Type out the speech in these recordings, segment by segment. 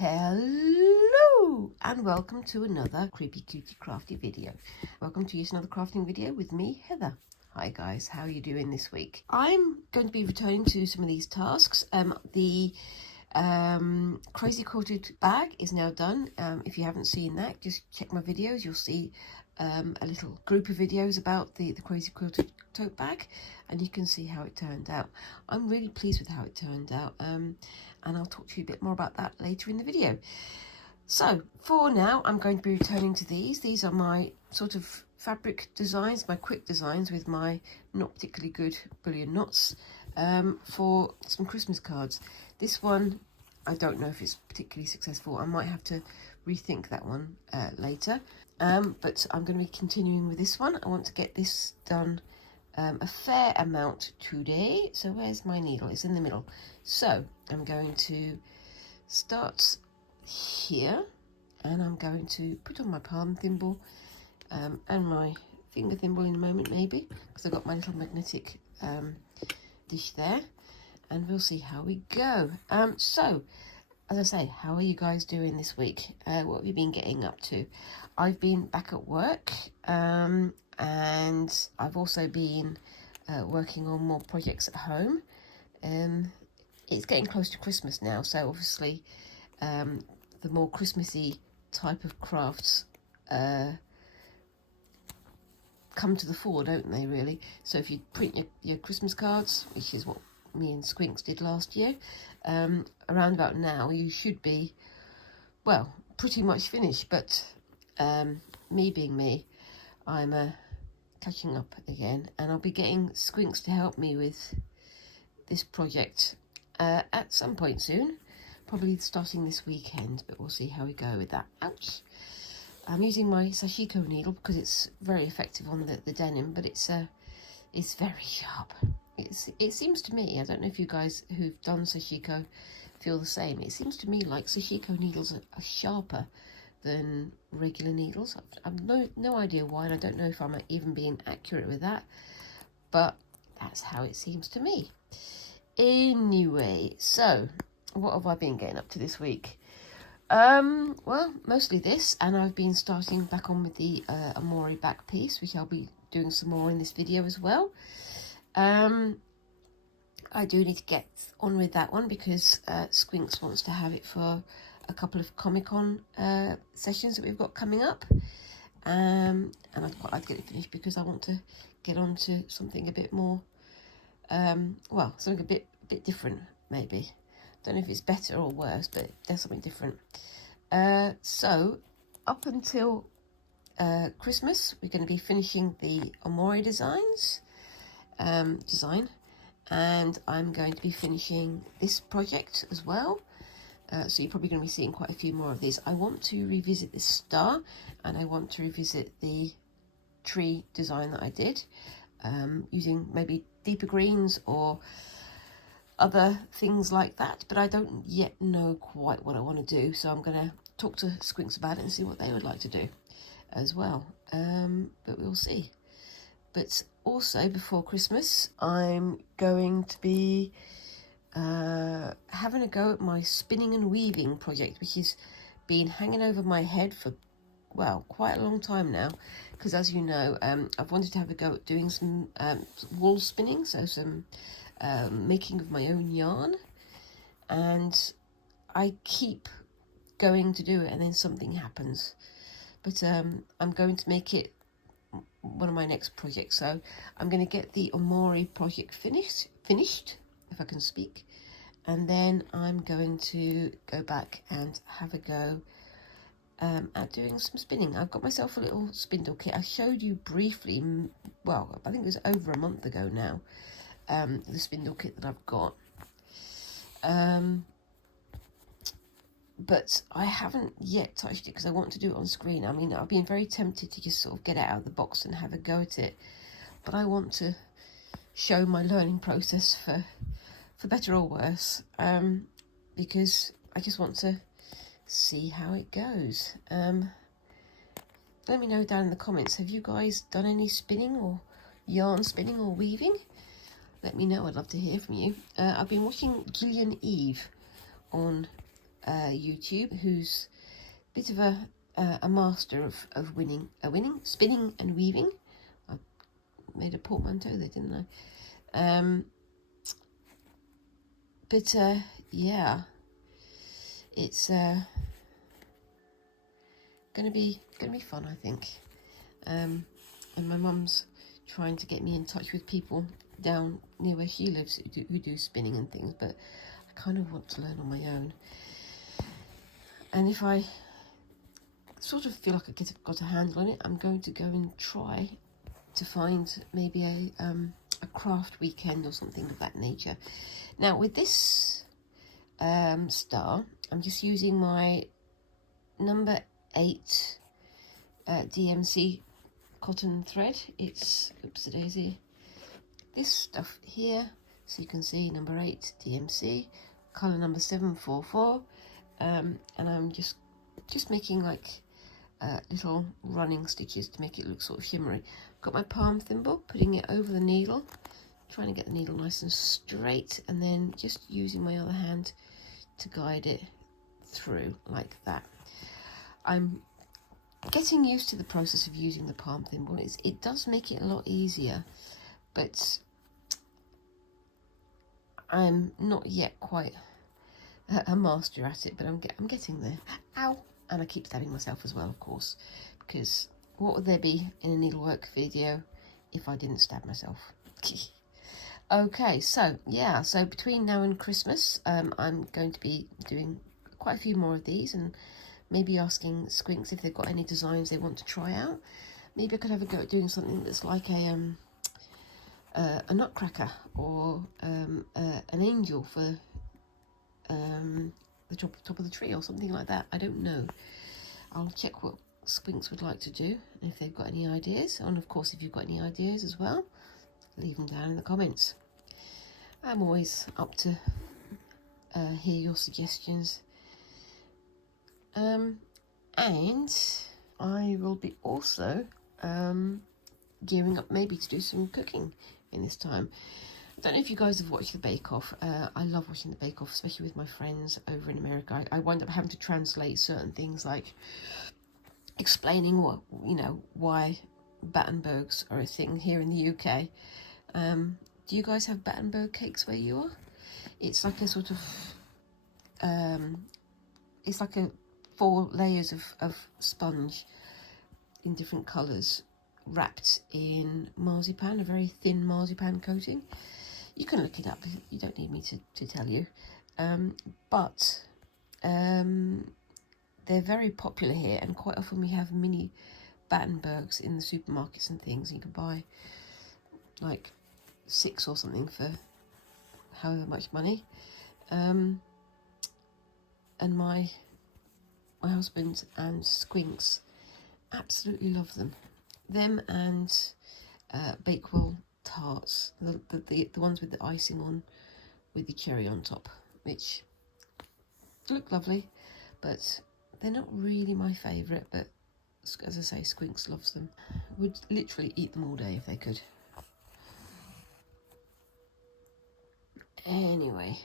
Hello and welcome to another creepy cutie crafty video. Welcome to yet another crafting video with me, Heather. Hi guys, how are you doing this week? I'm going to be returning to some of these tasks. The crazy quilted bag is now done. If you haven't seen that, just check my videos. You'll see a little group of videos about the crazy quilted tote bag, and you can see how it turned out. I'm really pleased with how it turned out, and I'll talk to you a bit more about that later in the video. So for now, I'm going to be returning to these. These are my sort of fabric designs, my quick designs with my not particularly good bullion knots for some Christmas cards. This one, I don't know if it's particularly successful. I might have to rethink that one later. But I'm going to be continuing with this one. I want to get this done a fair amount today. So where's my needle? It's in the middle. So I'm going to start here, and I'm going to put on my palm thimble and my finger thimble in a moment, maybe, because I've got my little magnetic dish there, and we'll see how we go. So as I say, how are you guys doing this week? What have you been getting up to? I've been back at work, and I've also been working on more projects at home. It's getting close to Christmas now, so obviously the more Christmassy type of crafts come to the fore, don't they, really? So if you print your Christmas cards, which is what me and Squinks did last year, around about now you should be, well, pretty much finished. But me being me, I'm catching up again, and I'll be getting Squinks to help me with this project at some point soon, probably starting this weekend, but we'll see how we go with that. Ouch! I'm using my sashiko needle because it's very effective on the denim, but it's very sharp. It seems to me, I don't know if you guys who've done sashiko feel the same, it seems to me like sashiko needles are sharper than regular needles. I've no idea why, and I don't know if I'm even being accurate with that, but that's how it seems to me. Anyway, so what have I been getting up to this week? Well, mostly this, and I've been starting back on with the Omori back piece, which I'll be doing some more in this video as well. I do need to get on with that one because Squinks wants to have it for a couple of Comic-Con sessions that we've got coming up, and I'd quite like to get it finished because I want to get on to something a bit more, well, something a bit different, maybe. Don't know if it's better or worse, but there's something different. So up until Christmas, we're going to be finishing the Omori design, and I'm going to be finishing this project as well. So you're probably going to be seeing quite a few more of these. I want to revisit this star, and I want to revisit the tree design that I did, using maybe deeper greens or other things like that, but I don't yet know quite what I want to do, so I'm going to talk to Squinks about it and see what they would like to do as well, but we'll see. But also before Christmas, I'm going to be having a go at my spinning and weaving project, which has been hanging over my head for, well, quite a long time now, because as you know, I've wanted to have a go at doing some wool spinning, so some making of my own yarn, and I keep going to do it and then something happens. But I'm going to make it one of my next projects, so I'm going to get the Omori project finished, if I can speak, and then I'm going to go back and have a go at doing some spinning. I've got myself a little spindle kit. I showed you briefly, well, I think it was over a month ago now, the spindle kit that I've got, but I haven't yet touched it because I want to do it on screen. I mean, I've been very tempted to just sort of get it out of the box and have a go at it, but I want to show my learning process for better or worse, because I just want to see how it goes. Let me know down in the comments, have you guys done any spinning or yarn spinning or weaving? Let me know, I'd love to hear from you. I've been watching Gillian Eve on YouTube, who's a bit of a master of spinning and weaving. I made a portmanteau there, didn't I? But yeah, it's gonna be fun, I think. And my mum's trying to get me in touch with people down near where she lives who do spinning and things, but I kind of want to learn on my own. And if I sort of feel like I got a handle on it, I'm going to go and try to find maybe a craft weekend or something of that nature. Now with this star, I'm just using my number 8 DMC cotton thread. It's, oops a daisy, this stuff here, so you can see number 8 DMC, colour number 744, and I'm just making like little running stitches to make it look sort of shimmery. Got my palm thimble, putting it over the needle, trying to get the needle nice and straight, and then just using my other hand to guide it through like that. I'm getting used to the process of using the palm thimble. It does make it a lot easier, but I'm not yet quite a master at it, but I'm getting there. Ow! And I keep stabbing myself as well, of course, because what would there be in a needlework video if I didn't stab myself? Okay, so yeah, so between now and Christmas, I'm going to be doing quite a few more of these, and maybe asking Squinks if they've got any designs they want to try out. Maybe I could have a go at doing something that's like a nutcracker, or an angel for the top of the tree, or something like that. I don't know. I'll check what Squinks would like to do, and if they've got any ideas. And of course, if you've got any ideas as well, leave them down in the comments. I'm always up to hear your suggestions. And I will be also gearing up maybe to do some cooking in this time. I don't know if you guys have watched the Bake Off. I love watching the Bake Off, especially with my friends over in America. I wind up having to translate certain things, like explaining what, why Battenbergs are a thing here in the UK. Do you guys have Battenberg cakes where you are? It's like a sort of, it's like a 4 layers of sponge in different colours, wrapped in marzipan, a very thin marzipan coating. You can look it up, you don't need me to tell you. But they're very popular here, and quite often we have mini Battenbergs in the supermarkets and things. You can buy like 6 or something for however much money. And my husband and Squinks absolutely love them. Them and Bakewell tarts, the ones with the icing on, with the cherry on top, which look lovely, but they're not really my favourite. But as I say, Squinks loves them. Would literally eat them all day if they could. Anyway,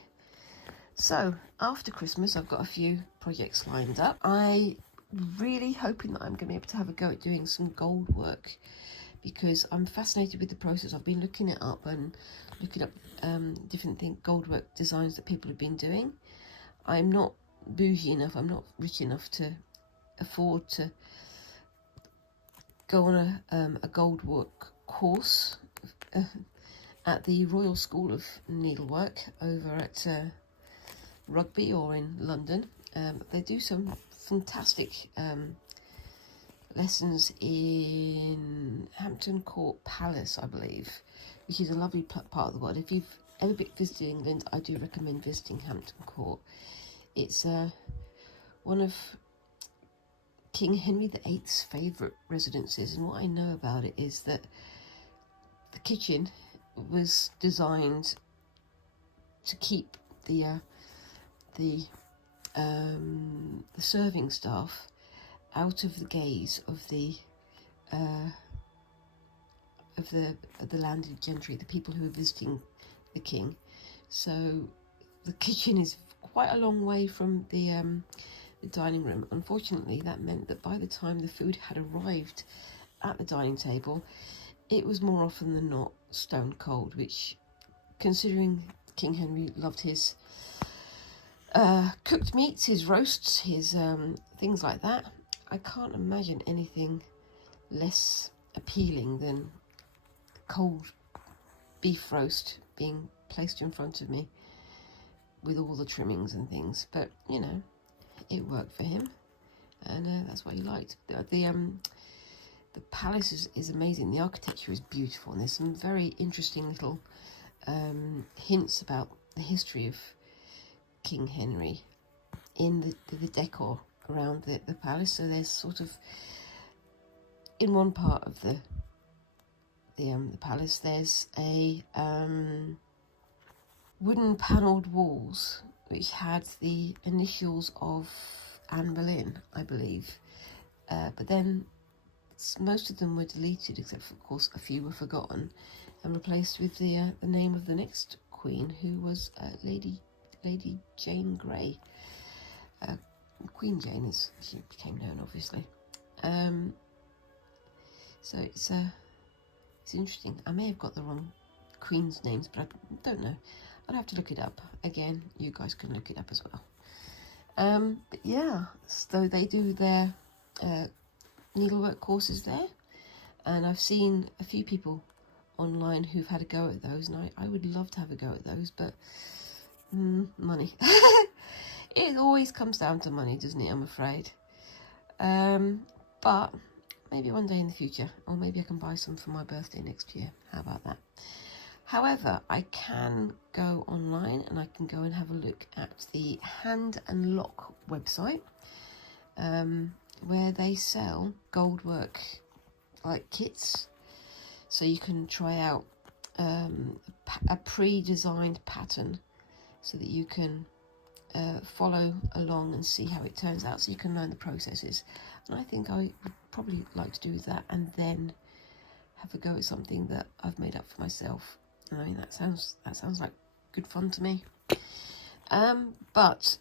so after Christmas I've got a few projects lined up. I really hoping that I'm going to be able to have a go at doing some gold work, because I'm fascinated with the process. I've been looking it up and looking up different gold work designs that people have been doing. I'm not bougie enough, I'm not rich enough to afford to go on a gold work course at the Royal School of Needlework over at Rugby or in London. They do some fantastic lessons in Hampton Court Palace, I believe, which is a lovely part of the world. If you've ever visited England, I do recommend visiting Hampton Court. It's one of King Henry VIII's favourite residences, and what I know about it is that the kitchen was designed to keep the serving staff out of the gaze of the landed gentry, the people who are visiting the king. So the kitchen is quite a long way from the dining room. Unfortunately, that meant that by the time the food had arrived at the dining table, it was more often than not stone cold, which, considering King Henry loved his cooked meats, his roasts, his things like that, I can't imagine anything less appealing than cold beef roast being placed in front of me with all the trimmings and things. But you know, it worked for him, and that's what he liked. The palace is amazing. The architecture is beautiful, and there's some very interesting little hints about the history of King Henry in the decor around the palace. So there's sort of, in one part of the palace, there's a wooden panelled walls which had the initials of Anne Boleyn, I believe, but then most of them were deleted, except for, of course, a few were forgotten and replaced with the name of the next queen, who was Lady Jane Grey. Queen Jane, as she became known, obviously. So it's interesting. I may have got the wrong queen's names, but I don't know. I'd have to look it up. Again, you guys can look it up as well. But yeah, so they do their needlework courses there, and I've seen a few people online who've had a go at those, and I would love to have a go at those, but money. It always comes down to money, doesn't it? I'm afraid. But maybe one day in the future, or maybe I can buy some for my birthday next year. How about that? However, I can go online and I can go and have a look at the Hand and Lock website, where they sell gold work like kits, so you can try out a pre-designed pattern so that you can follow along and see how it turns out, so you can learn the processes. And I think I would probably like to do that and then have a go at something that I've made up for myself. And I mean, that sounds like good fun to me. But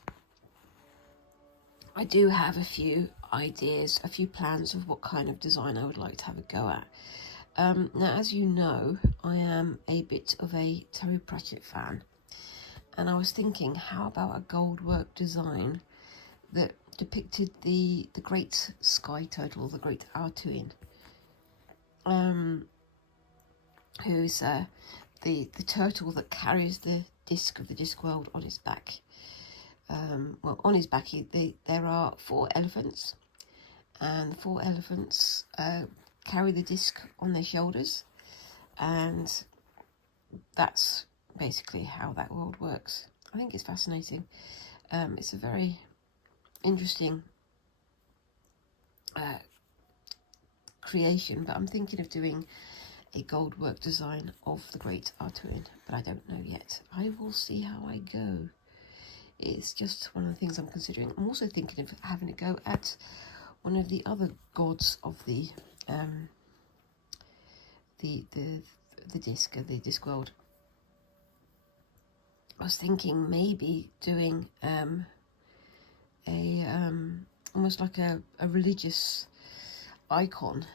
I do have a few ideas, a few plans of what kind of design I would like to have a go at. Now, as you know, I am a bit of a Terry Pratchett fan, and I was thinking, how about a gold work design that depicted the great sky turtle, the great Artuin, who's the turtle that carries the disc of the Discworld on his back. Well, on his back there are 4 elephants, and the 4 elephants carry the disc on their shoulders, and that's basically how that world works. I think it's fascinating. It's a very interesting creation, but I'm thinking of doing a gold work design of the great Artuin, but I don't know yet. I will see how I go. It's just one of the things I'm considering. I'm also thinking of having a go at one of the other gods of the disc, the Discworld. I was thinking maybe doing almost like a religious icon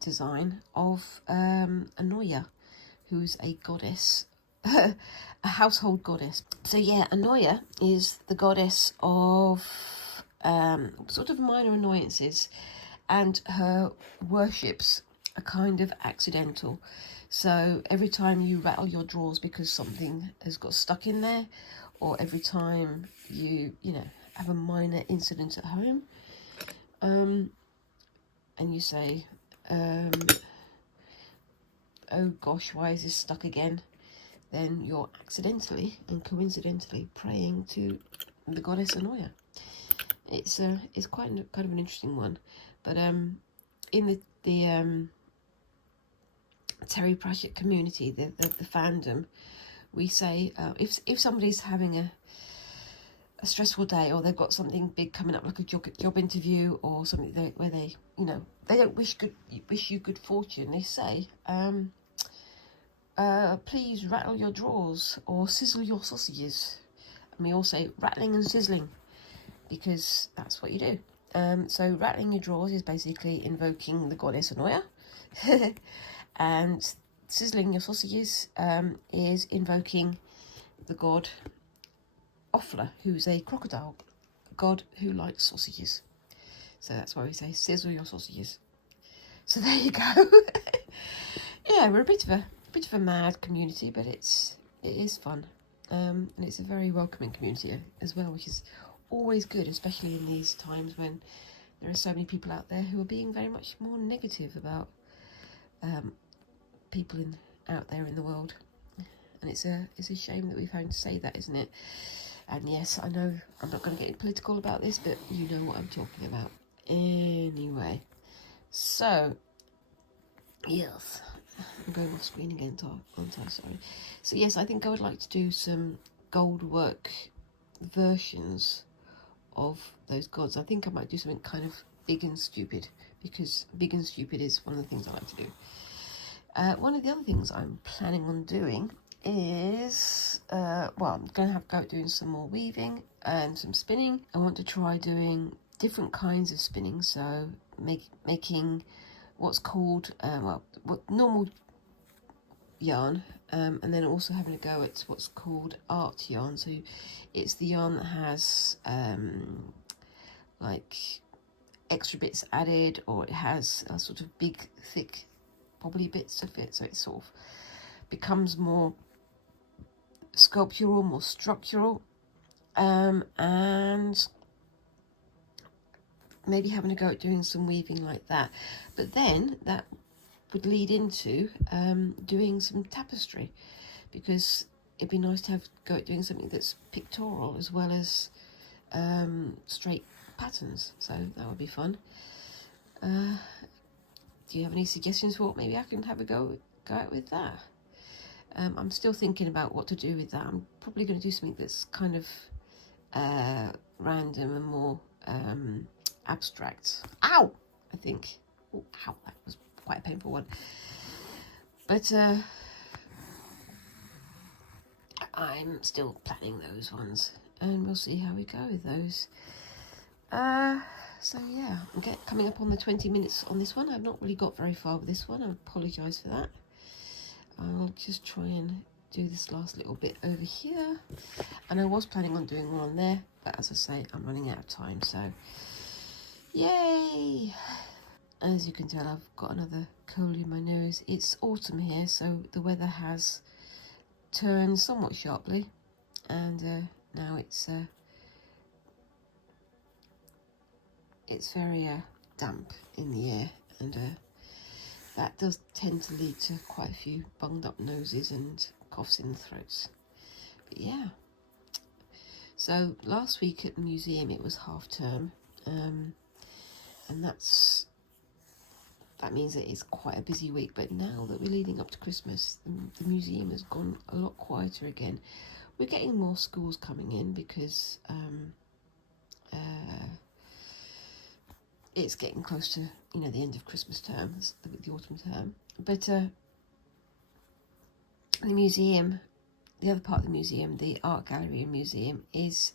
design of Anoia, who's a goddess, a household goddess. So yeah, Anoia is the goddess of sort of minor annoyances, and her worships are kind of accidental. So every time you rattle your drawers because something has got stuck in there, or every time you have a minor incident at home, and you say, oh gosh, why is this stuck again? Then you're accidentally and coincidentally praying to the goddess Anoia. It's quite kind of an interesting one, but in the Terry Pratchett community, the fandom, we say if somebody's having a stressful day, or they've got something big coming up, like a job interview or something where they don't wish you good fortune, they say, please rattle your drawers or sizzle your sausages. we all say rattling and sizzling because that's what you do. So rattling your drawers is basically invoking the goddess Anoia, and sizzling your sausages is invoking the god Offler, who's a crocodile god who likes sausages. So that's why we say sizzle your sausages. So there you go. Yeah, we're a bit of a mad community, but it is fun, and it's a very welcoming community as well, which is always good, especially in these times when there are so many people out there who are being very much more negative about people out there in the world. And it's a shame that we've had to say that, isn't it? And yes, I know I'm not going to get political about this, but you know what I'm talking about. Anyway, so yes, I'm going off screen again, aren't I? Sorry. So yes, I think I would like to do some gold work versions of those gods. I think I might do something kind of big and stupid, because big and stupid is one of the things I like to do. One of the other things I'm planning on doing is, well, I'm going to have go doing some more weaving and some spinning. I want to try doing different kinds of spinning, so making what's called, what normal yarn, and then also having a go at what's called art yarn. So it's the yarn that has like extra bits added, or it has a sort of big, thick, bobbly bits of it, so it sort of becomes more sculptural, more structural, and maybe having a go at doing some weaving like that. But then that would lead into doing some tapestry, because it'd be nice to have go at doing something that's pictorial as well as straight patterns, so that would be fun. Do you have any suggestions for what maybe I can have a go at with that? I'm still thinking about what to do with that. I'm probably going to do something that's kind of random and more abstract. Ow! I think. Oh, ow, that was quite a painful one. But I'm still planning those ones, and we'll see how we go with those. So yeah, I'm coming up on the 20 minutes on this one. I've not really got very far with this one. I apologise for that. I'll just try and do this last little bit over here. And I was planning on doing one on there, but as I say, I'm running out of time, so yay! As you can tell, I've got another cold in my nose. It's autumn here, so the weather has turned somewhat sharply, and now it's very damp in the air, and that does tend to lead to quite a few bunged up noses and coughs in the throats. But yeah, so last week at the museum it was half term, and that means that it's quite a busy week. But now that we're leading up to Christmas, the museum has gone a lot quieter again. We're getting more schools coming in because it's getting close to, you know, the end of Christmas term, the autumn term. But the museum, the other part of the museum, the art gallery and museum, is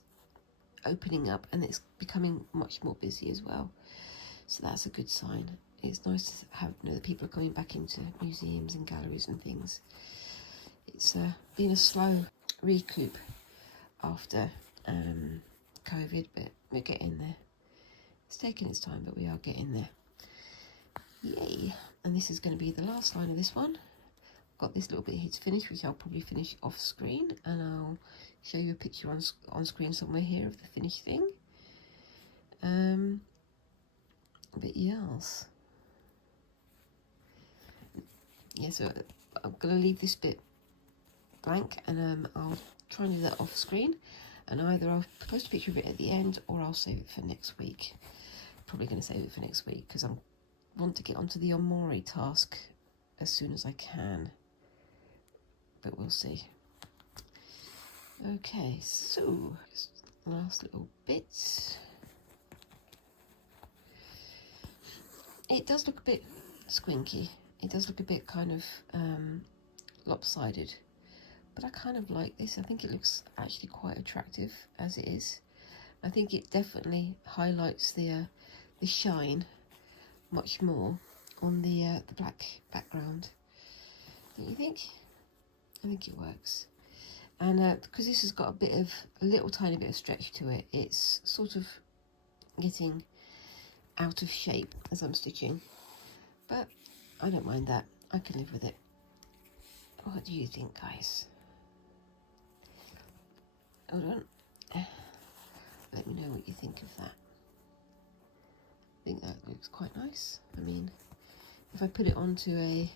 opening up, and it's becoming much more busy as well. So that's a good sign. It's nice to have, you know, that people are coming back into museums and galleries and things. It's been a slow recoup after COVID, but we're getting there. It's taken its time, but we are getting there. Yay! And this is going to be the last line of this one. I've got this little bit here to finish, which I'll probably finish off screen, and I'll show you a picture on screen somewhere here of the finished thing. But yes. Yeah, so I'm going to leave this bit blank, and I'll try and do that off screen, and either I'll post a picture of it at the end, or I'll save it for next week. Probably going to save it for next week because I want to get onto the Omori task as soon as I can, but we'll see. Okay, so last little bit. It does look a bit squinky. It does look a bit kind of lopsided, but I kind of like this. I think it looks actually quite attractive as it is. I think it definitely highlights the shine much more on the black background. Don't you think? I think it works. And because this has got a little tiny bit of stretch to it, it's sort of getting out of shape as I'm stitching. But I don't mind that. I can live with it. What do you think, guys? Hold on. Let me know what you think of that. I think that looks quite nice. I mean, if I put it onto a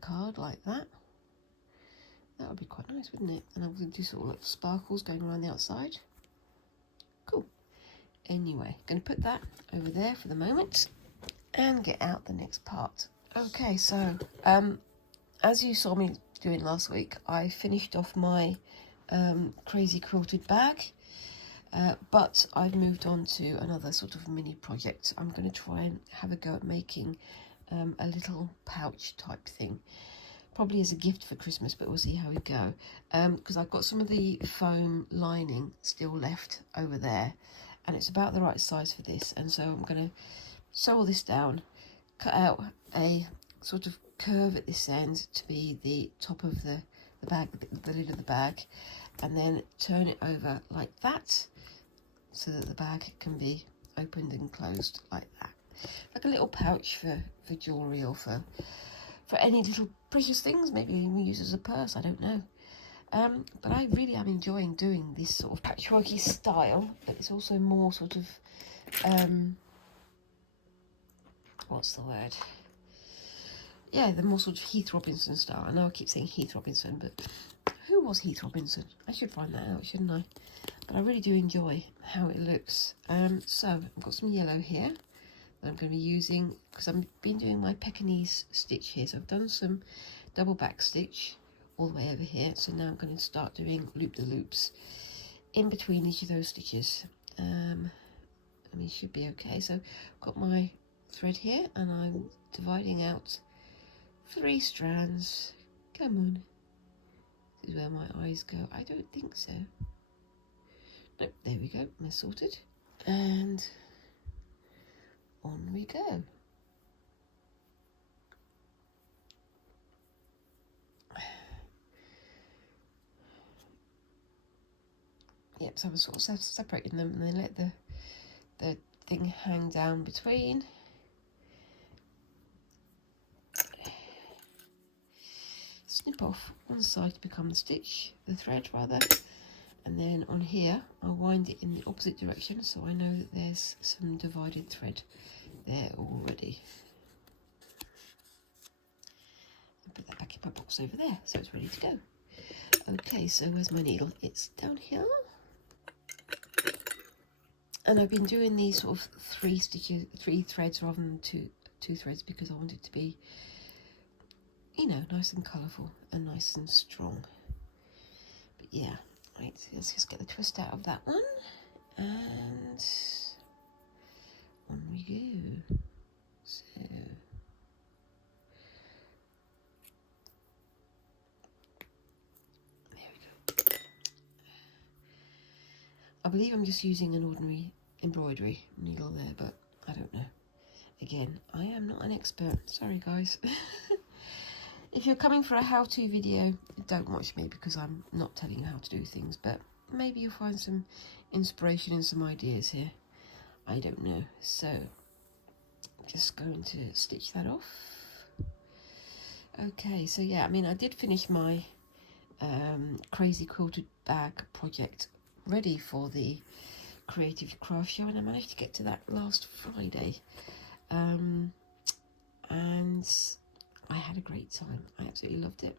card like that, that would be quite nice, wouldn't it? And I'm going to do sort of sparkles going around the outside. Cool. Anyway, going to put that over there for the moment and get out the next part. Okay, so as you saw me doing last week, I finished off my crazy quilted bag, but I've moved on to another sort of mini project. I'm going to try and have a go at making a little pouch type thing, probably as a gift for Christmas, but we'll see how we go, because I've got some of the foam lining still left over there, and it's about the right size for this. And so I'm going to sew all this down, cut out a sort of curve at this end to be the top of the bag, the lid of the bag, and then turn it over like that so that the bag can be opened and closed like that, like a little pouch for jewellery, or for any little precious things, maybe even use as a purse, I don't know. But I really am enjoying doing this sort of patchworky style, but it's also more sort of what's the word? Yeah, the more sort of Heath Robinson style. I know I keep saying Heath Robinson, but who was Heath Robinson? I should find that out, shouldn't I? But I really do enjoy how it looks. So I've got some yellow here that I'm going to be using, because I've been doing my Pekingese stitch here. So I've done some double back stitch all the way over here. So now I'm going to start doing loop-the-loops in between each of those stitches. I mean, it should be okay. So I've got my thread here, and I'm dividing out 3 strands. Come on. This is where my eyes go. I don't think so. Nope, there we go. They're sorted. And on we go. Yep, so I'm sort of separating them, and then let the thing hang down between. Snip off one side to become the thread rather, and then on here I'll wind it in the opposite direction, so I know that there's some divided thread there already. I'll put that back in my box over there, so it's ready to go. Okay, so where's my needle? It's down here. And I've been doing these sort of 3 threads rather than two threads, because I want it to be, you know, nice and colourful and nice and strong. But yeah, right, so let's just get the twist out of that one, and on we go. So there we go. I believe I'm just using an ordinary embroidery needle there, but I don't know. Again, I am not an expert. Sorry, guys. If you're coming for a how-to video, don't watch me, because I'm not telling you how to do things, but maybe you'll find some inspiration and some ideas here. I don't know. So, just going to stitch that off. Okay, so yeah, I mean, I did finish my crazy quilted bag project ready for the Creative Craft Show, and I managed to get to that last Friday. And I had a great time. I absolutely loved it.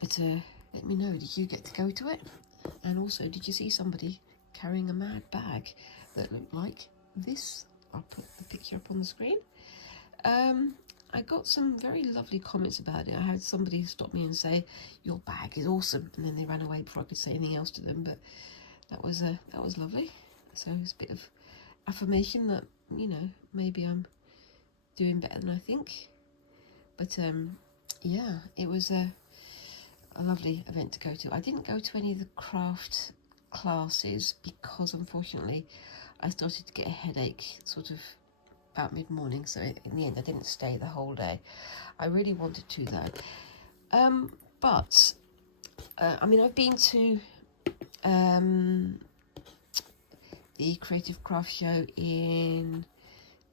But let me know, did you get to go to it? And also, did you see somebody carrying a mad bag that looked like this? I'll put the picture up on the screen. I got some very lovely comments about it. I had somebody stop me and say, "Your bag is awesome," and then they ran away before I could say anything else to them. But that was lovely. So it's a bit of affirmation that, you know, maybe I'm doing better than I think. But yeah, it was a lovely event to go to. I didn't go to any of the craft classes because unfortunately I started to get a headache sort of about mid-morning, so in the end I didn't stay the whole day. I really wanted to though. But I mean, I've been to the Creative Craft Show in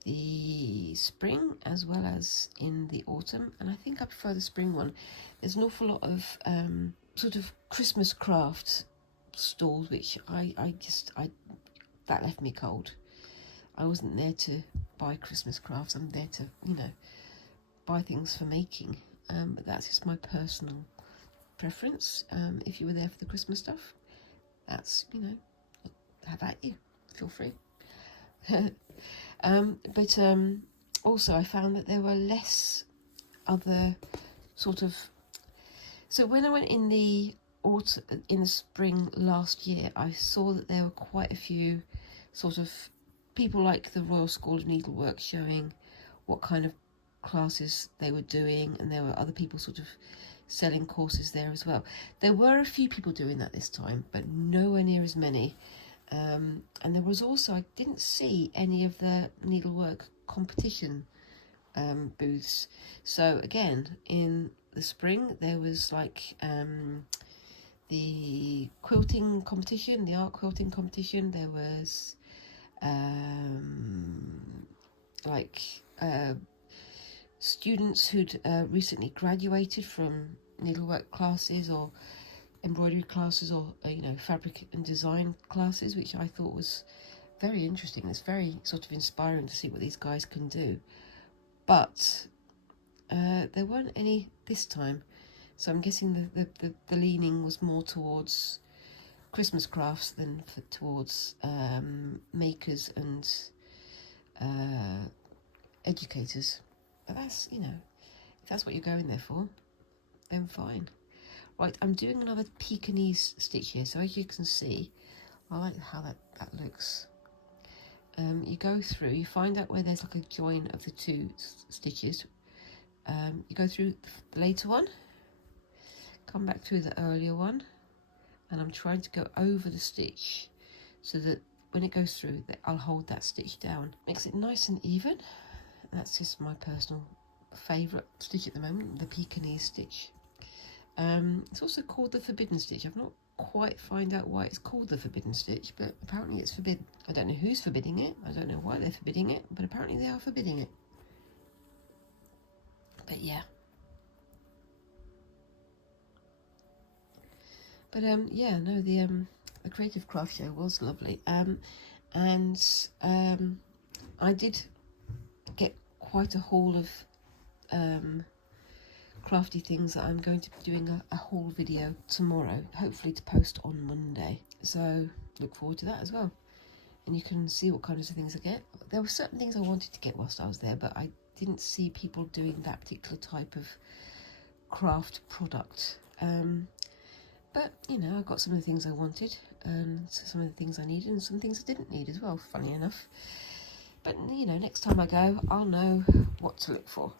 the spring as well as in the autumn, and I think I prefer the spring one. There's an awful lot of sort of Christmas craft stalls, which I that left me cold. I wasn't there to buy Christmas crafts. I'm there to, you know, buy things for making. But that's just my personal preference. If you were there for the Christmas stuff, that's, you know, how about you? Feel free. But also I found that there were less other sort of, so when I went in the spring last year, I saw that there were quite a few sort of people like the Royal School of Needlework showing what kind of classes they were doing, and there were other people sort of selling courses there as well. There were a few people doing that this time, but nowhere near as many. And there was also, I didn't see any of the needlework competition booths. So again, in the spring there was like the quilting competition, the art quilting competition. There was like students who'd recently graduated from needlework classes or embroidery classes, or you know, fabric and design classes, which I thought was very interesting. It's very sort of inspiring to see what these guys can do. But there weren't any this time, so I'm guessing the leaning was more towards Christmas crafts than towards makers and educators. But that's, you know, if that's what you're going there for, then fine. Right, I'm doing another Pekingese stitch here, so as you can see, I like how that looks. You go through, you find out where there's like a join of the two stitches. You go through the later one, come back through the earlier one, and I'm trying to go over the stitch so that when it goes through, that I'll hold that stitch down. Makes it nice and even. That's just my personal favourite stitch at the moment, the Pekingese stitch. It's also called the forbidden stitch. I've not quite found out why it's called the forbidden stitch, but apparently it's forbidden. I don't know who's forbidding it, I don't know why they're forbidding it, but apparently they are forbidding it. But yeah. But yeah, no, the Creative Craft Show was lovely. And I did get quite a haul of crafty things that I'm going to be doing a haul video tomorrow, hopefully to post on Monday. So look forward to that as well. And you can see what kinds of things I get. There were certain things I wanted to get whilst I was there, but I didn't see people doing that particular type of craft product. But, you know, I got some of the things I wanted, and some of the things I needed, and some things I didn't need as well, funny enough. But, you know, next time I go, I'll know what to look for.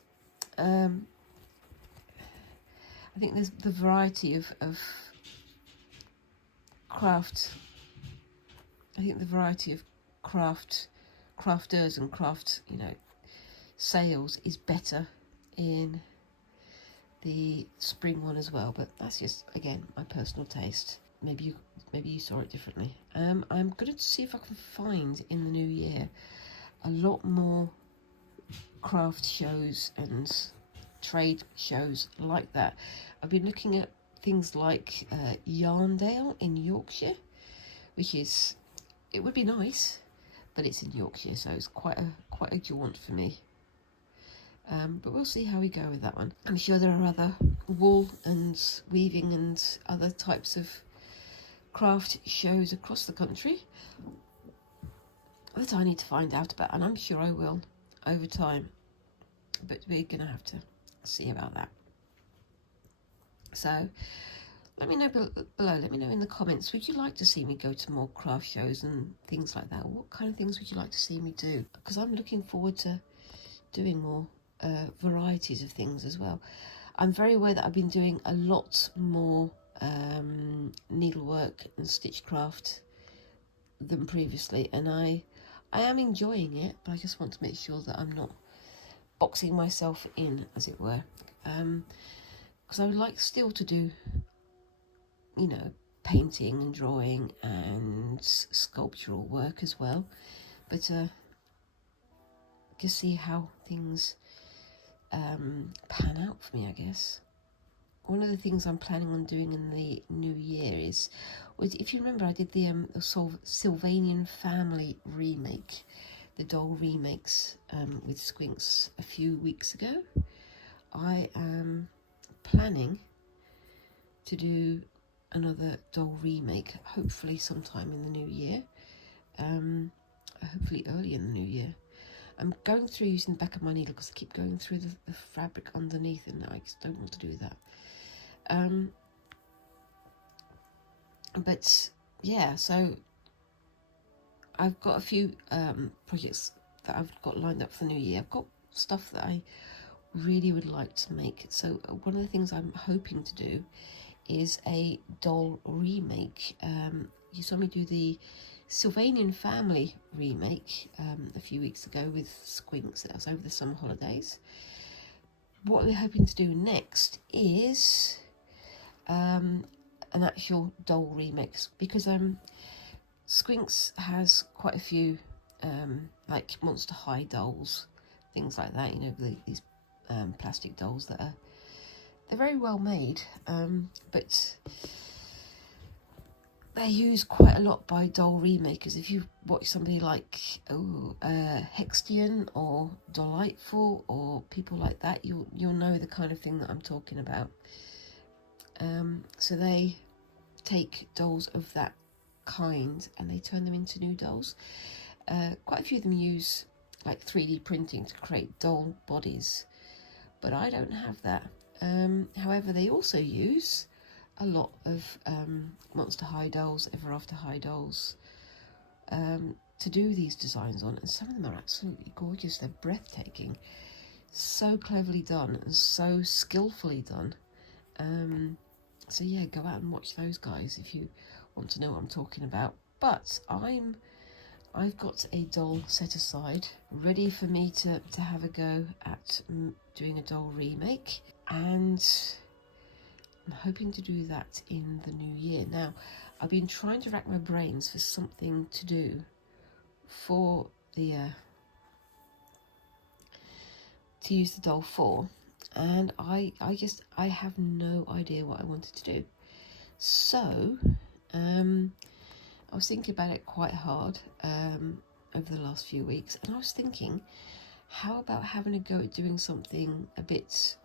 I think there's the variety of craft. I think the variety of crafters and craft, you know, sales is better in the spring one as well. But that's just, again, my personal taste. Maybe you saw it differently. I'm going to see if I can find in the new year a lot more craft shows and trade shows like that. I've been looking at things like Yarndale in Yorkshire, which is, it would be nice, but it's in Yorkshire, so it's quite a jaunt for me. But we'll see how we go with that one. I'm sure there are other wool and weaving and other types of craft shows across the country that I need to find out about, and I'm sure I will over time, but we're gonna have to see about that. So let me know below, let me know in the comments, would you like to see me go to more craft shows and things like that? What kind of things would you like to see me do? Because I'm looking forward to doing more varieties of things as well. I'm very aware that I've been doing a lot more needlework and stitchcraft than previously, and I am enjoying it, but I just want to make sure that I'm not boxing myself in, as it were, because I would like still to do, you know, painting and drawing and sculptural work as well, but just see how things pan out for me, I guess. One of the things I'm planning on doing in the new year is, if you remember, I did the Sylvanian Family remake, the doll remakes with Squinks a few weeks ago. I am planning to do another doll remake, hopefully sometime in the new year, hopefully early in the new year. I'm going through using the back of my needle because I keep going through the fabric underneath, and I just don't want to do that. But yeah, so I've got a few projects that I've got lined up for the new year. I've got stuff that I really would like to make. So one of the things I'm hoping to do is a doll remake. You saw me do the Sylvanian Family remake a few weeks ago with Squinks. That was over the summer holidays. What we're hoping to do next is an actual doll remix, because Squinks has quite a few like Monster High dolls, things like that, you know, these plastic dolls that they're very well made, but they're used quite a lot by doll remakers. If you watch somebody like Hextion or Delightful or people like that, you'll know the kind of thing that I'm talking about. So they take dolls of that kind and they turn them into new dolls. Quite a few of them use like 3D printing to create doll bodies, but I don't have that. However, they also use a lot of Monster High dolls, Ever After High dolls, to do these designs on, and some of them are absolutely gorgeous. They're breathtaking, so cleverly done and so skillfully done. So yeah, go out and watch those guys if you want to know what I'm talking about. But I've got a doll set aside, ready for me to have a go at doing a doll remake, and I'm hoping to do that in the new year. Now, I've been trying to rack my brains for something to do for the to use the doll for, and I have no idea what I wanted to do. So I was thinking about it quite hard over the last few weeks, and I was thinking, how about having a go at doing something a bit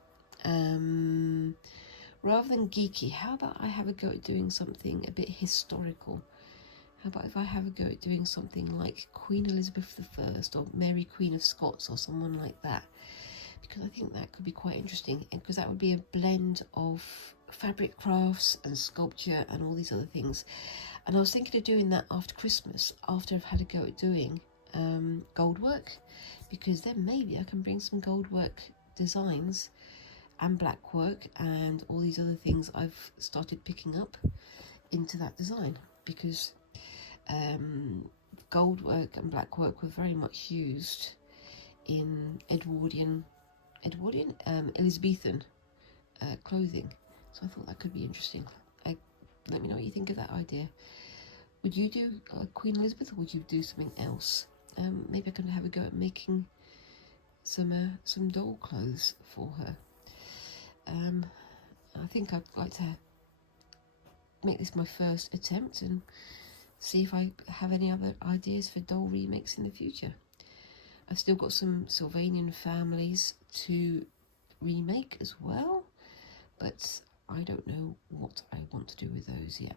rather than geeky? How about I have a go at doing something a bit historical? How about if I have a go at doing something like Queen Elizabeth I or Mary Queen of Scots or someone like that? Because I think that could be quite interesting, and because that would be a blend of fabric crafts and sculpture and all these other things. And I was thinking of doing that after Christmas, after I've had a go at doing gold work, because then maybe I can bring some gold work designs and black work and all these other things I've started picking up into that design, because gold work and black work were very much used in Edwardian, Elizabethan clothing. So I thought that could be interesting. Let me know what you think of that idea. Would you do Queen Elizabeth, or would you do something else? Maybe I can have a go at making some doll clothes for her. I think I'd like to make this my first attempt and see if I have any other ideas for doll remakes in the future. I've still got some Sylvanian families to remake as well, but I don't know what I want to do with those yet.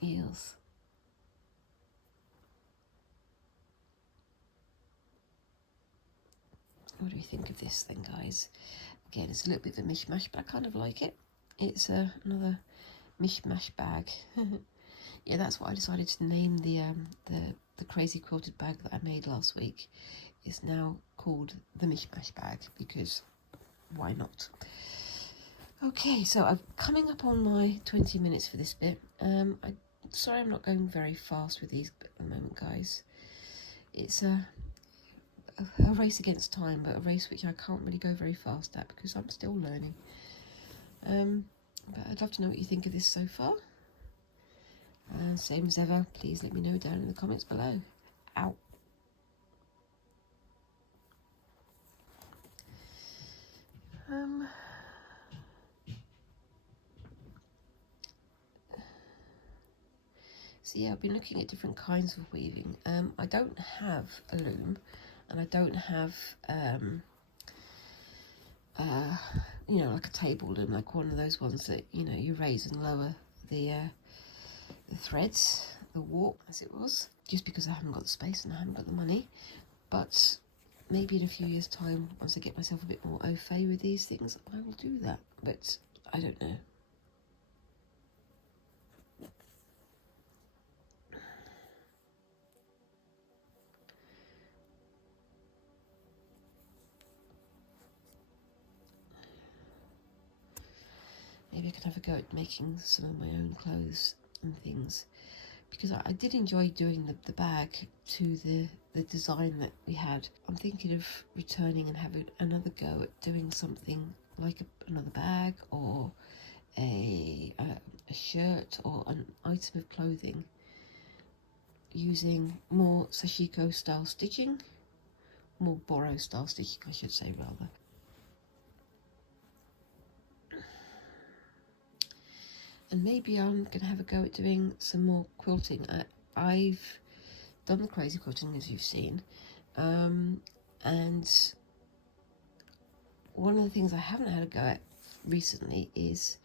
Yes. What do we think of this thing, guys? Again, it's a little bit of a mishmash, but I kind of like it. It's another mishmash bag. Yeah, that's what I decided to name the the crazy quilted bag that I made last week is now called the mishmash bag, because why not? Okay, so I'm coming up on my 20 minutes for this bit. Sorry I'm not going very fast with these at the moment, guys. It's a race against time, but a race which I can't really go very fast at because I'm still learning. But I'd love to know what you think of this so far. Same as ever, please let me know down in the comments below. Ow. So yeah, I've been looking at different kinds of weaving. I don't have a loom, and I don't have you know, like a table loom, like one of those ones that, you know, you raise and lower the threads, the warp as it was, just because I haven't got the space and I haven't got the money. But maybe in a few years' time, once I get myself a bit more au fait with these things, I will do that. But I don't know. Maybe I can have a go at making some of my own clothes and things, because I did enjoy doing the bag to the design that we had. I'm thinking of returning and having another go at doing something like another bag, or a shirt, or an item of clothing using more sashiko style stitching, more boro style stitching I should say rather. And maybe I'm going to have a go at doing some more quilting. I've done the crazy quilting, as you've seen. And one of the things I haven't had a go at recently is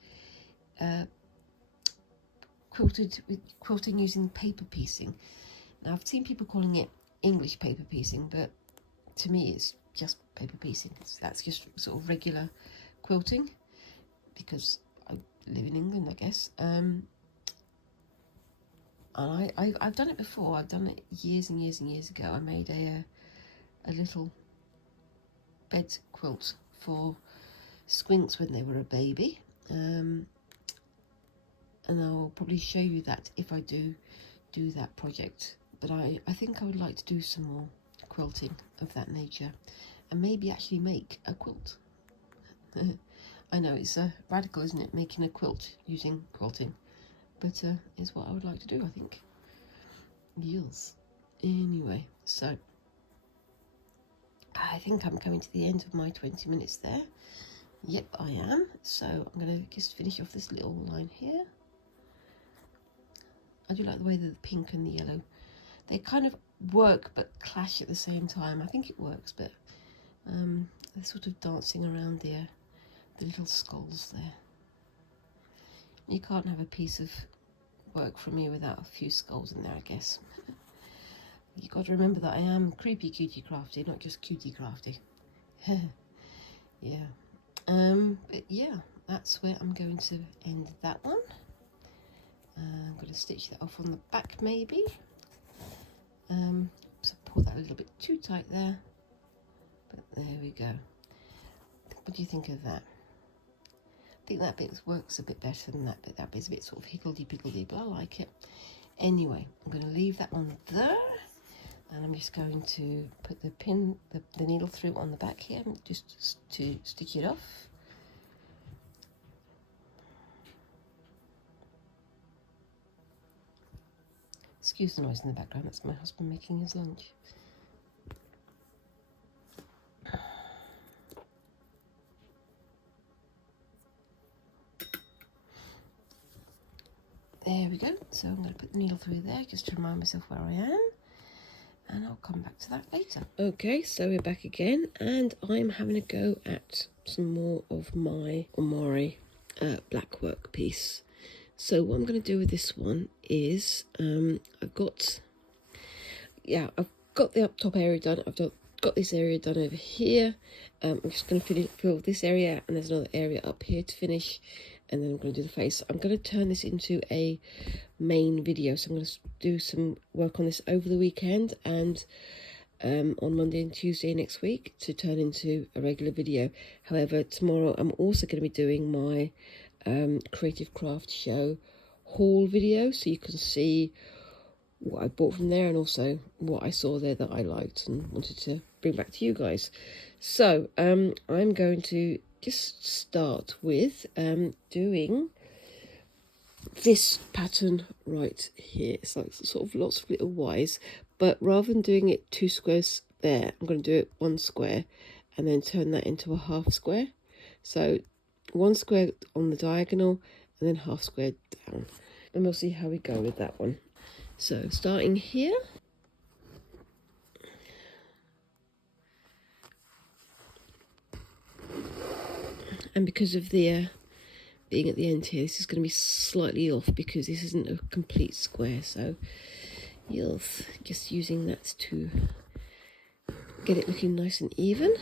quilting using paper piecing. Now, I've seen people calling it English paper piecing, but to me it's just paper piecing. That's just sort of regular quilting, because I live in England, I guess. And I've done it before. I've done it years and years and years ago. I made a little bed quilt for Squinks when they were a baby, and I'll probably show you that if I do that project. But I think I would like to do some more quilting of that nature, and maybe actually make a quilt. I know it's radical, isn't it, making a quilt using quilting, but it's what I would like to do, I think. Yes. Anyway, so I think I'm coming to the end of my 20 minutes there. Yep, I am. So I'm going to just finish off this little line here. I do like the way that the pink and the yellow, they kind of work but clash at the same time. I think it works, but they're sort of dancing around the little skulls there. You can't have a piece of work from me without a few skulls in there, I guess. You got to remember that I am creepy cutie crafty, not just cutie crafty. Yeah. But yeah, that's where I'm going to end that one. I'm going to stitch that off on the back maybe. So pull that a little bit too tight there, but there we go. What do you think of that? I think that bit works a bit better than that bit. That bit's a bit sort of higgledy-piggledy, but I like it. Anyway, I'm going to leave that one there, and I'm just going to put the needle through on the back here, just to stitch it off. Excuse the noise in the background, that's my husband making his lunch. There we go. So I'm going to put the needle through there just to remind myself where I am, and I'll come back to that later. Okay, so we're back again, and I'm having a go at some more of my Omori blackwork piece. So what I'm going to do with this one is I've got the up top area done. I've got this area done over here. I'm just going to fill this area, and there's another area up here to finish. and then I'm going to do the face. I'm going to turn this into a main video, so I'm going to do some work on this over the weekend and on Monday and Tuesday next week to turn into a regular video. However, tomorrow I'm also going to be doing my Creative Craft Show haul video, so you can see what I bought from there and also what I saw there that I liked and wanted to bring back to you guys. So I'm going to just start with doing this pattern right here. It's like sort of lots of little Ys, but rather than doing it 2 squares there, I'm going to do it 1 square and then turn that into a half square. So 1 square on the diagonal and then half square down, and we'll see how we go with that one. So starting here, and because of the being at the end here, this is going to be slightly off because this isn't a complete square, so you'll just using that to get it looking nice and even.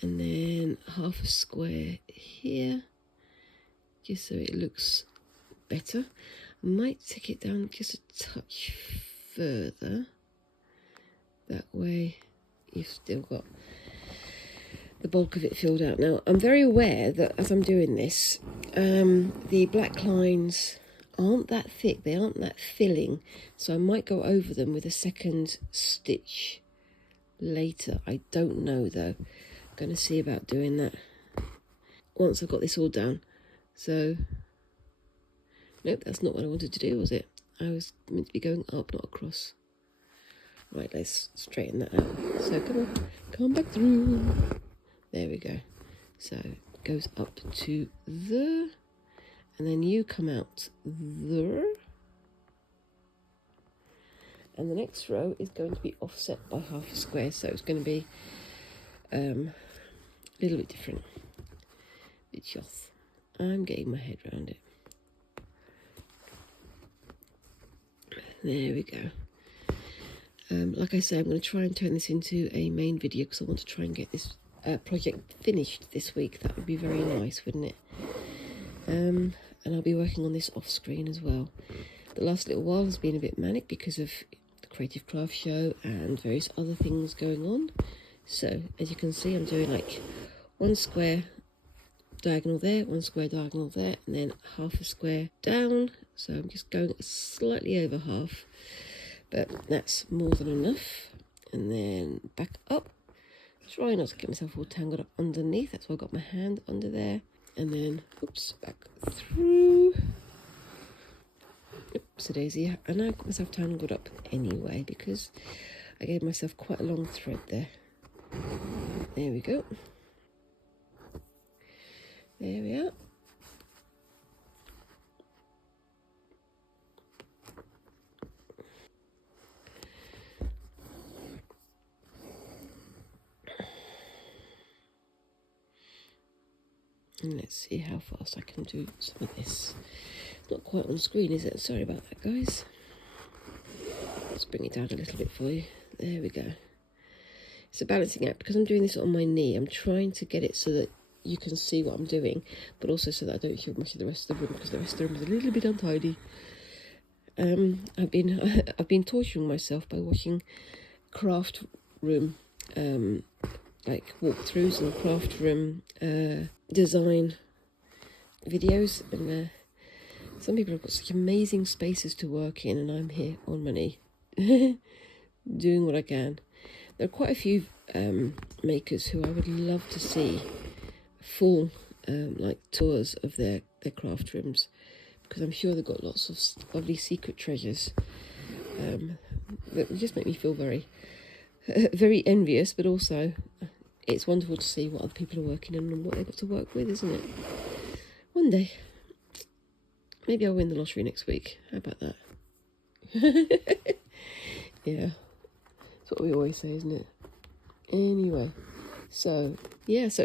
And then half a square here, just so it looks better. I might take it down just a touch further, that way you've still got the bulk of it filled out. Now, I'm very aware that as I'm doing this, the black lines aren't that thick, they aren't that filling, so I might go over them with a second stitch later. I don't know though. I'm going to see about doing that once I've got this all down. So, nope, that's not what I wanted to do, was it? I was meant to be going up, not across. Right, let's straighten that out. So come on back through. There we go. So it goes up to there, and then you come out there. And the next row is going to be offset by half a square, so it's going to be a little bit different. Bit choth. I'm getting my head around it. There we go. Like I say, I'm going to try and turn this into a main video because I want to try and get this project finished this week. That would be very nice, wouldn't it? And I'll be working on this off screen as well. The last little while has been a bit manic because of the Creative Craft Show and various other things going on. So as you can see, I'm doing like 1 square diagonal there, 1 square diagonal there, and then half a square down. So I'm just going slightly over half, but that's more than enough. And then back up. Try not to get myself all tangled up underneath. That's why I've got my hand under there. And then, oops, back through. Oops, a daisy. And I got myself tangled up anyway because I gave myself quite a long thread there. There we go. There we are. And let's see how fast I can do some of this. It's not quite on screen, is it? Sorry about that, guys. Let's bring it down a little bit for you. There we go. It's a balancing act. Because I'm doing this on my knee, I'm trying to get it so that you can see what I'm doing, but also so that I don't show much of the rest of the room, because the rest of the room is a little bit untidy. I've been torturing myself by watching craft room like walkthroughs and craft room design videos, and some people have got such amazing spaces to work in, and I'm here on my knee doing what I can. There are quite a few makers who I would love to see full like tours of their craft rooms, because I'm sure they've got lots of lovely secret treasures that just make me feel very very envious, but also it's wonderful to see what other people are working on and what they've got to work with, isn't it? One day. Maybe I'll win the lottery next week. How about that? Yeah. That's what we always say, isn't it? Anyway. So, yeah. So,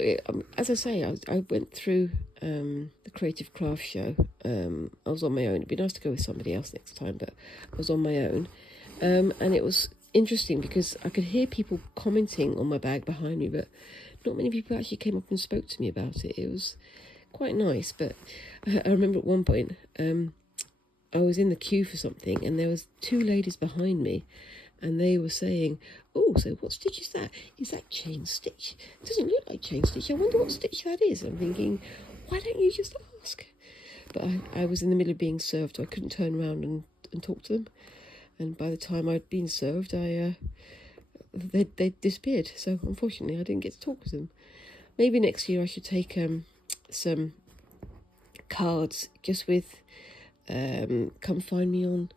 as I say, I went through the Creative Craft Show. I was on my own. It'd be nice to go with somebody else next time, but I was on my own. And it was interesting because I could hear people commenting on my bag behind me, but not many people actually came up and spoke to me about it. It was quite nice. But I remember at one point I was in the queue for something, and there was two ladies behind me, and they were saying, "Oh, so what stitch is that? Is that chain stitch? It doesn't look like chain stitch. I wonder what stitch that is." I'm thinking, why don't you just ask? But I was in the middle of being served, so I couldn't turn around and talk to them. And by the time I'd been served, they disappeared. So unfortunately, I didn't get to talk to them. Maybe next year I should take some cards just with come find me on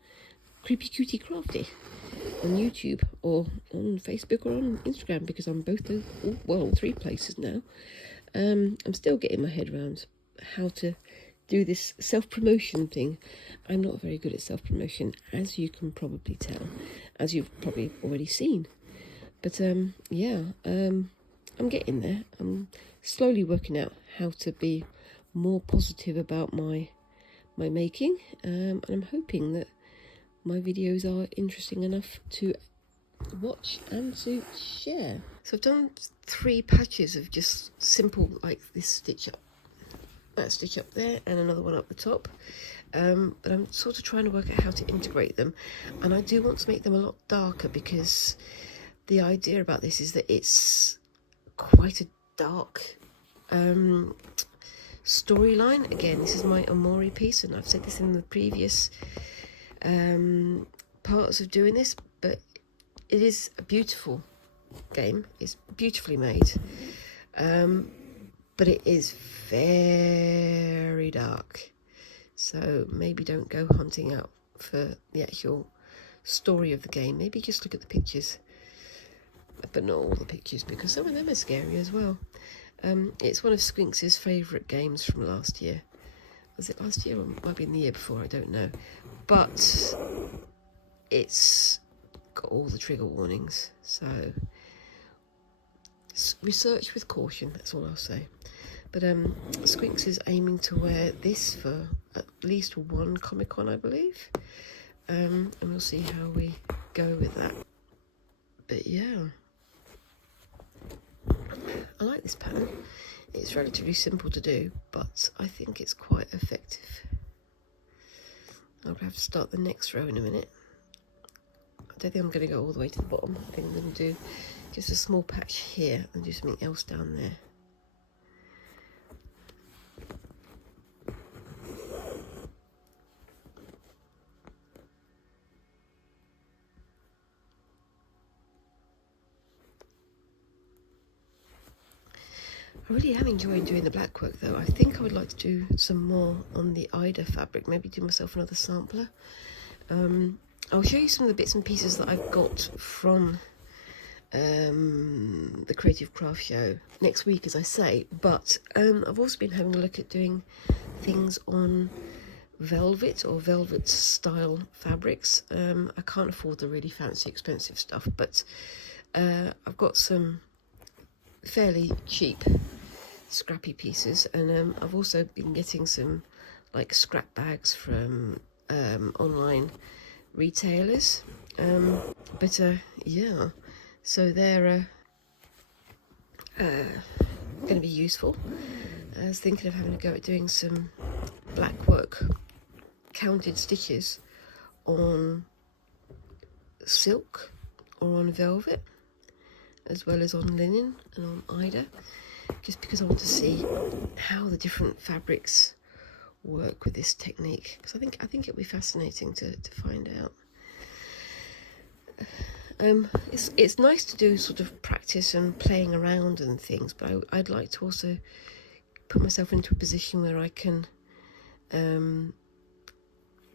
Creepy Cutie Crafty on YouTube or on Facebook or on Instagram, because I'm both those, well, 3 places now. I'm still getting my head around how to do this self-promotion thing. I'm not very good at self-promotion, as you can probably tell, as you've probably already seen. But yeah, I'm getting there. I'm slowly working out how to be more positive about my making, and I'm hoping that my videos are interesting enough to watch and to share. So I've done 3 patches of just simple, like this stitch up, that stitch up there, and another one up the top. But I'm sort of trying to work out how to integrate them, and I do want to make them a lot darker, because the idea about this is that it's quite a dark storyline. Again, this is my Omori piece, and I've said this in the previous parts of doing this, but it is a beautiful game. It's beautifully made, but it is very dark, so maybe don't go hunting out for the actual story of the game. Maybe just look at the pictures, but not all the pictures, because some of them are scary as well. It's one of Squinks's favourite games from last year. Was it last year, or it might be in the year before? I don't know. But it's got all the trigger warnings, so research with caution, that's all I'll say. But Squinks is aiming to wear this for at least one Comic-Con, I believe. And we'll see how we go with that. But yeah, I like this pattern. It's relatively simple to do, but I think it's quite effective. I'll have to start the next row in a minute. I don't think I'm going to go all the way to the bottom. I think I'm going to do just a small patch here and do something else down there. I really am enjoying doing the black work though. I think I would like to do some more on the Ida fabric, maybe do myself another sampler. I'll show you some of the bits and pieces that I've got from the Creative Craft Show next week, as I say, but I've also been having a look at doing things on velvet or velvet style fabrics. I can't afford the really fancy expensive stuff, but I've got some fairly cheap scrappy pieces, and I've also been getting some like scrap bags from online retailers, but yeah, so they're going to be useful. I was thinking of having a go at doing some black work counted stitches on silk or on velvet, as well as on linen and on Ida, just because I want to see how the different fabrics work with this technique, because I think it'll be fascinating to find out. It's nice to do sort of practice and playing around and things, but I'd like to also put myself into a position where I can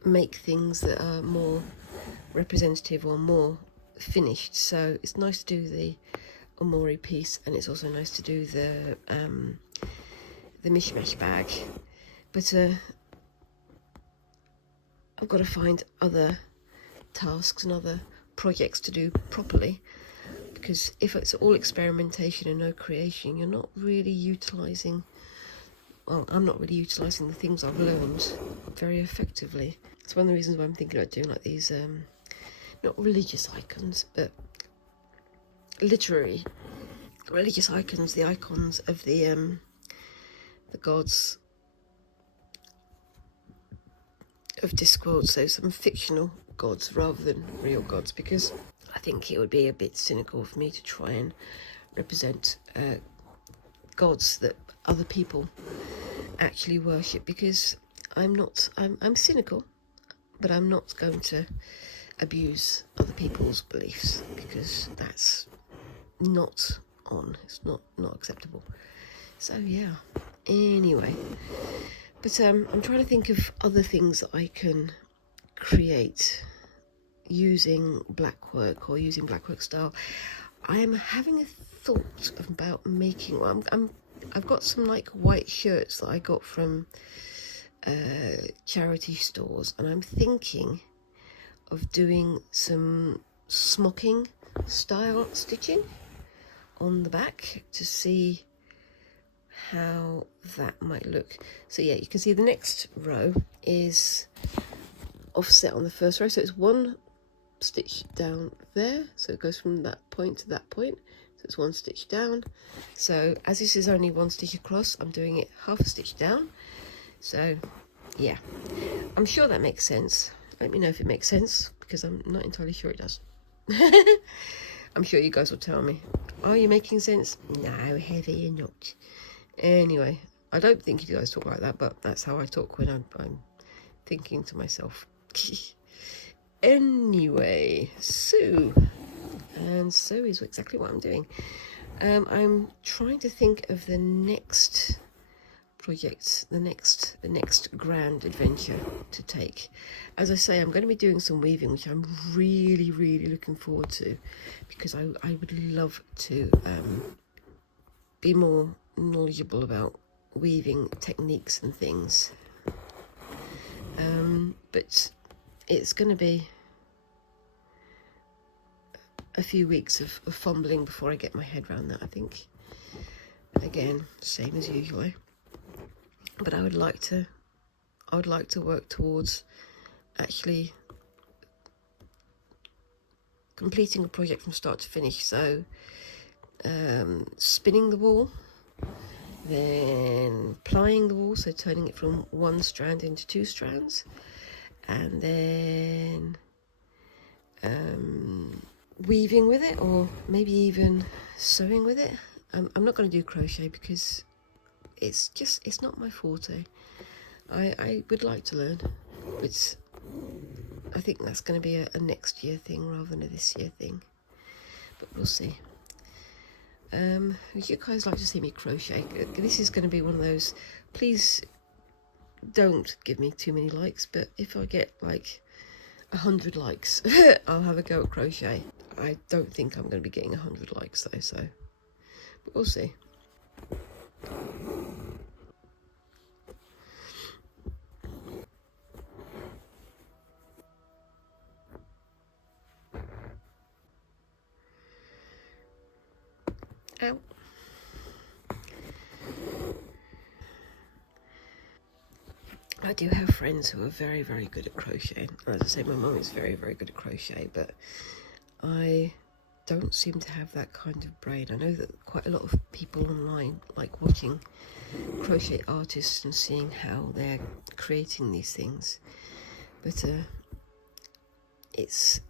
make things that are more representative or more finished. So it's nice to do the Omori piece, and it's also nice to do the mishmash bag, but I've got to find other tasks and other projects to do properly, because if it's all experimentation and no creation, you're not really utilising, well, I'm not really utilising the things I've learned very effectively. It's one of the reasons why I'm thinking about doing like these not religious icons, but literary religious icons, the icons of the gods of Discworld, so some fictional gods rather than real gods, because I think it would be a bit cynical for me to try and represent gods that other people actually worship, because I'm cynical, but I'm not going to abuse other people's beliefs, because that's it's not acceptable. So yeah, anyway, but I'm trying to think of other things that I can create using blackwork or using blackwork style. I'm having a thought about making, I've got some like white shirts that I got from charity stores, and I'm thinking of doing some smocking style stitching on the back to see how that might look. So yeah, you can see the next row is offset on the first row, so it's one stitch down there, so it goes from that point to that point, so it's one stitch down. So as this is only one stitch across, I'm doing it half a stitch down. So yeah, I'm sure that makes sense. Let me know if it makes sense, because I'm not entirely sure it does. I'm sure you guys will tell me, are you making sense? No, Heather, you're not. Anyway, I don't think you guys talk like that, but that's how I talk when I'm thinking to myself. Anyway, so is exactly what I'm doing. I'm trying to think of the next project, the next grand adventure to take. As I say, I'm going to be doing some weaving, which I'm really looking forward to, because I would love to be more knowledgeable about weaving techniques and things, but it's going to be a few weeks of fumbling before I get my head around that, I think. Again, same as usual, but I would like to work towards actually completing a project from start to finish. So spinning the wool, then plying the wool, so turning it from one strand into two strands, and then weaving with it, or maybe even sewing with it. I'm not going to do crochet because it's not my forte. I would like to learn, but I think that's going to be a next year thing rather than a this year thing, but we'll see. Would you guys like to see me crochet? This is going to be one of those, please don't give me too many likes, but if I get like 100 likes, I'll have a go at crochet. I don't think I'm going to be getting 100 likes though, so, but we'll see. Ow. I do have friends who are very good at crocheting. As I say, my mum is very good at crochet, but I don't seem to have that kind of brain. I know that quite a lot of people online like watching crochet artists and seeing how they're creating these things, but it's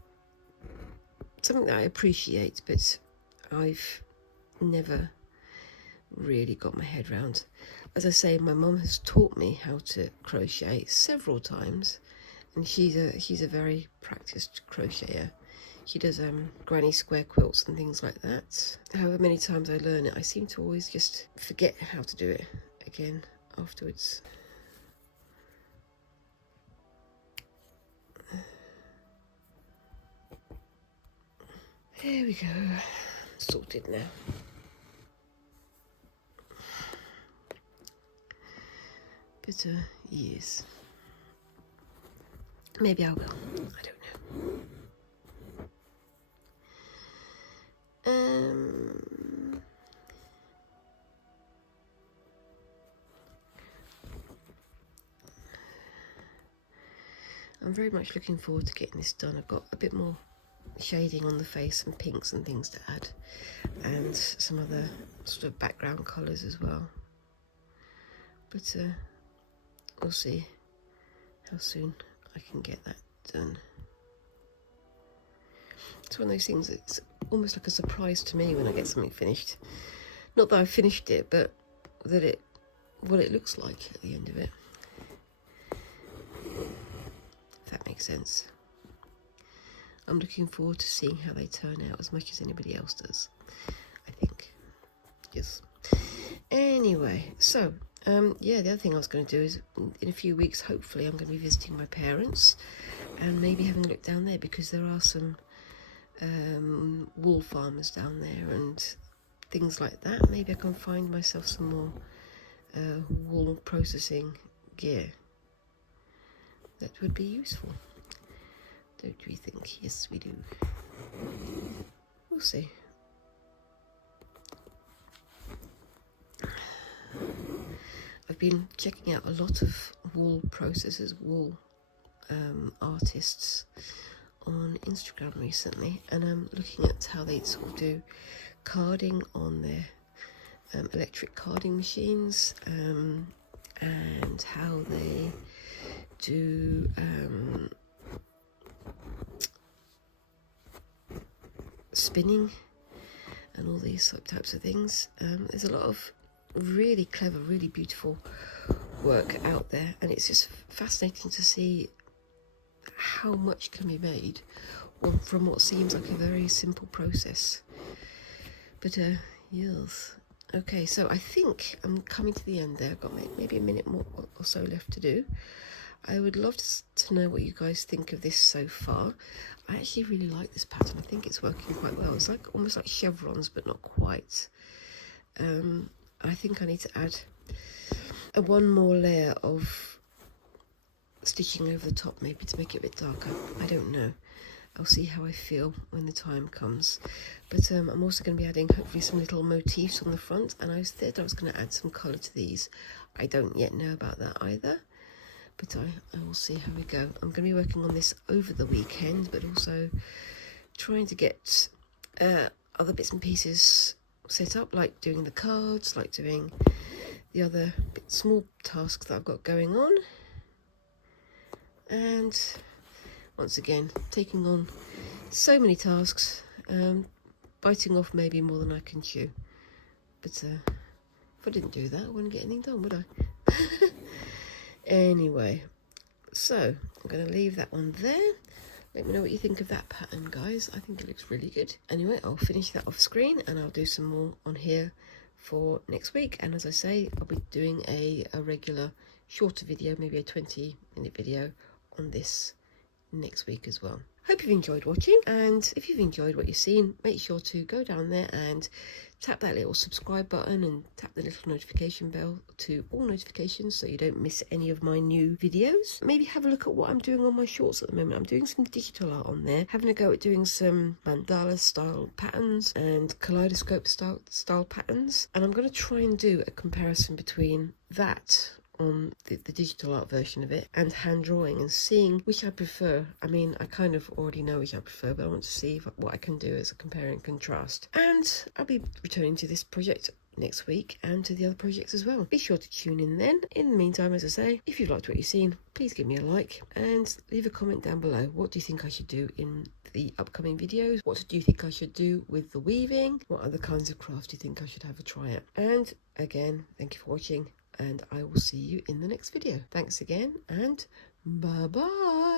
something that I appreciate, but I've never really got my head around. As I say, my mum has taught me how to crochet several times, and she's a very practiced crocheter. She does granny square quilts and things like that. However many times I learn it, I seem to always just forget how to do it again afterwards. There we go, sorted now. But yes, maybe I will, I don't know. I'm very much looking forward to getting this done. I've got a bit more shading on the face and pinks and things to add, and some other sort of background colours as well, but we'll see how soon I can get that done. It's one of those things, it's almost like a surprise to me when I get something finished. Not that I've finished it, but that what it looks like at the end of it. If that makes sense. I'm looking forward to seeing how they turn out as much as anybody else does, I think. Yes. Anyway, so, yeah, the other thing I was going to do is, in a few weeks, hopefully, I'm going to be visiting my parents and maybe having a look down there, because there are some wool farmers down there and things like that. Maybe I can find myself some more wool processing gear that would be useful. Don't we think? Yes, we do. We'll see. I've been checking out a lot of wool processors, wool artists on Instagram recently, and I'm looking at how they sort of do carding on their electric carding machines, and how they do spinning and all these types of things. There's a lot of really clever, really beautiful work out there, and it's just fascinating to see how much can be made from what seems like a very simple process. But yes, okay, so I think I'm coming to the end there. I've got maybe a minute more or so left to do. I would love to know what you guys think of this so far. I actually really like this pattern. I think it's working quite well. It's like almost like chevrons, but not quite. I think I need to add one more layer of stitching over the top, maybe to make it a bit darker. I don't know. I'll see how I feel when the time comes. But I'm also going to be adding hopefully some little motifs on the front, and I thought I was going to add some colour to these. I don't yet know about that either, but I will see how we go. I'm going to be working on this over the weekend, but also trying to get other bits and pieces set up, like doing the cards, like doing the other small tasks that I've got going on. And once again, taking on so many tasks, biting off maybe more than I can chew. But if I didn't do that, I wouldn't get anything done, would I? Anyway, so I'm going to leave that one there. Let me know what you think of that pattern, guys. I think it looks really good. Anyway, I'll finish that off screen and I'll do some more on here for next week. And as I say, I'll be doing a regular shorter video, maybe a 20-minute video on this next week as well. Hope you've enjoyed watching, and if you've enjoyed what you've seen, make sure to go down there and tap that little subscribe button and tap the little notification bell to all notifications so you don't miss any of my new videos. Maybe have a look at what I'm doing on my shorts at the moment. I'm doing some digital art on there, having a go at doing some mandala style patterns and kaleidoscope style patterns, and I'm going to try and do a comparison between that on the digital art version of it and hand drawing, and seeing which I prefer. I mean, I kind of already know which I prefer, but I want to see what I can do as a compare and contrast. And I'll be returning to this project next week and to the other projects as well. Be sure to tune in then. In the meantime, as I say, if you've liked what you've seen, please give me a like and leave a comment down below. What do you think I should do in the upcoming videos? What do you think I should do with the weaving? What other kinds of craft do you think I should have a try at? And again, thank you for watching, and I will see you in the next video. Thanks again, and bye-bye.